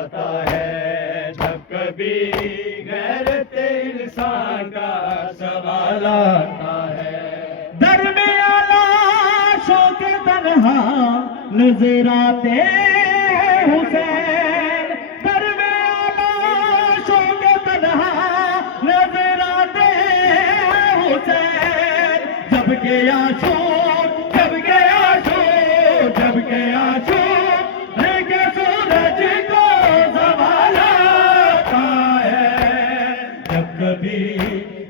आता है, जब कभी गैरत इंसान का सवाल आता है। दरमियान लाशों के तन्हा नजर आते हुसैन, दरमियान लाशों के तन्हा नजर आते हुसैन। जब के आंसू, जब के आंसू, जब के आंसू लेके सूरज को ज़वाल आता है, जब कभी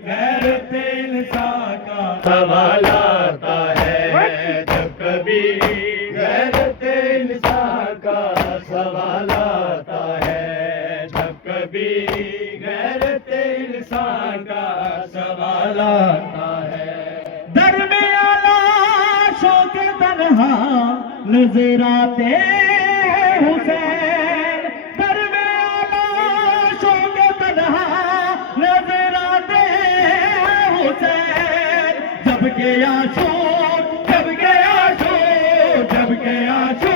गैरत इंसान का सवाल आता है, जब कभी गैरत इंसान का सवाल आता है, जब कभी गैरत इंसान का सवाल आता है। दरमियान लाशों के तन्हा नजर आते हुसैन, दरमियान लाशों के तन्हा नजर आते हुसैन। जब के आंसू, जब के आंसू, जब के आंसू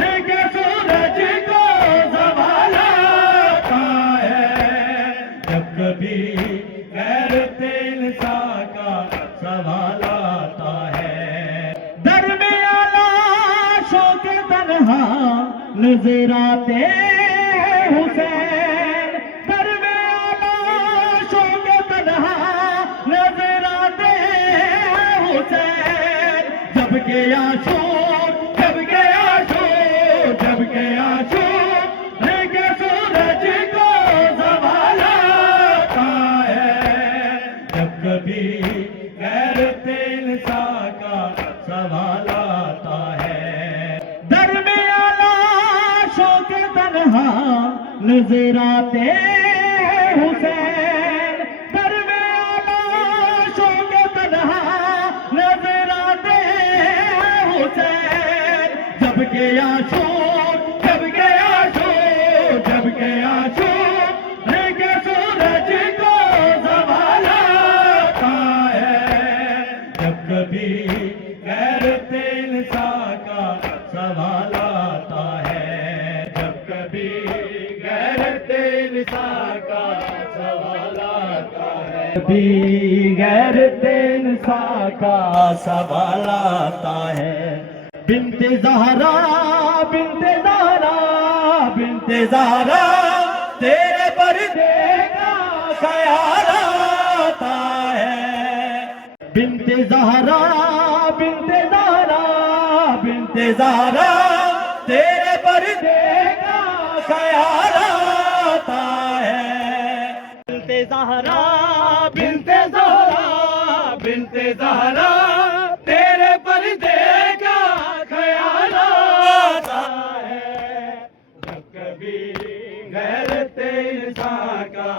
लेके सूरज को ज़वाल आता है, जब कभी गैरत इंसान का सवाल आता है। दरमियान लाशों के तन्हा नजर आते हुसैन, दरमियान लाशों के तन्हा नजर आते हुसैन। जब के आंसू, जब के आंसू, जब के आंसू लेके सूरज को ज़वाल आता है, जब कभी गैरत इंसान का सवाल आता है। दरमियान लाशों के तन्हा नजर आते हुसैन, दरमियान लाशों के तन्हा नजर आते हुसैन। जब के आंसू, जब के आंसू, जब के आंसू लेके सूरज को ज़वाल आता है, जब कभी गैरत इंसान का सवाल आता है, जब कभी गैरत इंसान का सवाल आता है, भी गैरत इंसान का सवाल आता है। बिन्ते ज़हरा, बिन्ते ज़हरा, बिन्ते ज़हरा तेरे पर्दे का ख्याल आता है। बिन्ते ज़हरा, बिन्ते ज़हरा, बिन्ते ज़हरा तेरे पर्दे का ख्याल आता है। बिन्ते ज़हरा, बिन्ते ज़हरा, बिन्ते ज़हरा तेरे पर्दे का ख्याल आता है, जब कभी गैरत इंसान का